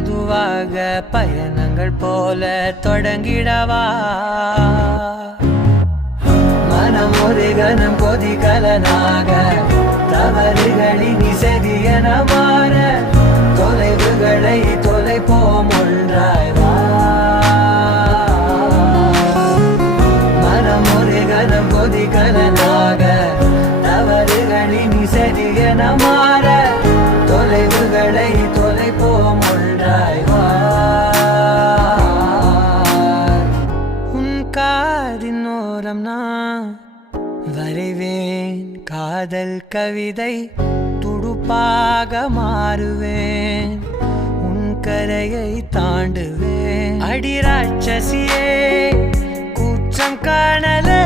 மெதுவாக பயணங்கள் போல தொடங்கிடவா மனம் ஒரு கணம் கொதிகலனாக தவறுகளின் இசையென மாற தொலைவுகளை தொலைப்போம் ஒன்றாய் வா மனம் ஒரு கணம் கொதிகலனாக தவறுகளின் இசையென மாற தொலைவுகளை தொலைப்போம் ஒன்றாய் வா உன் காதின் ஓரம் நான் வரைவேன் காதல் கவிதை துடுப்பாக மாறுவேன் உன் கரையை தாண்டுவேன் அடி ராட்சசியே குற்றம் காணலே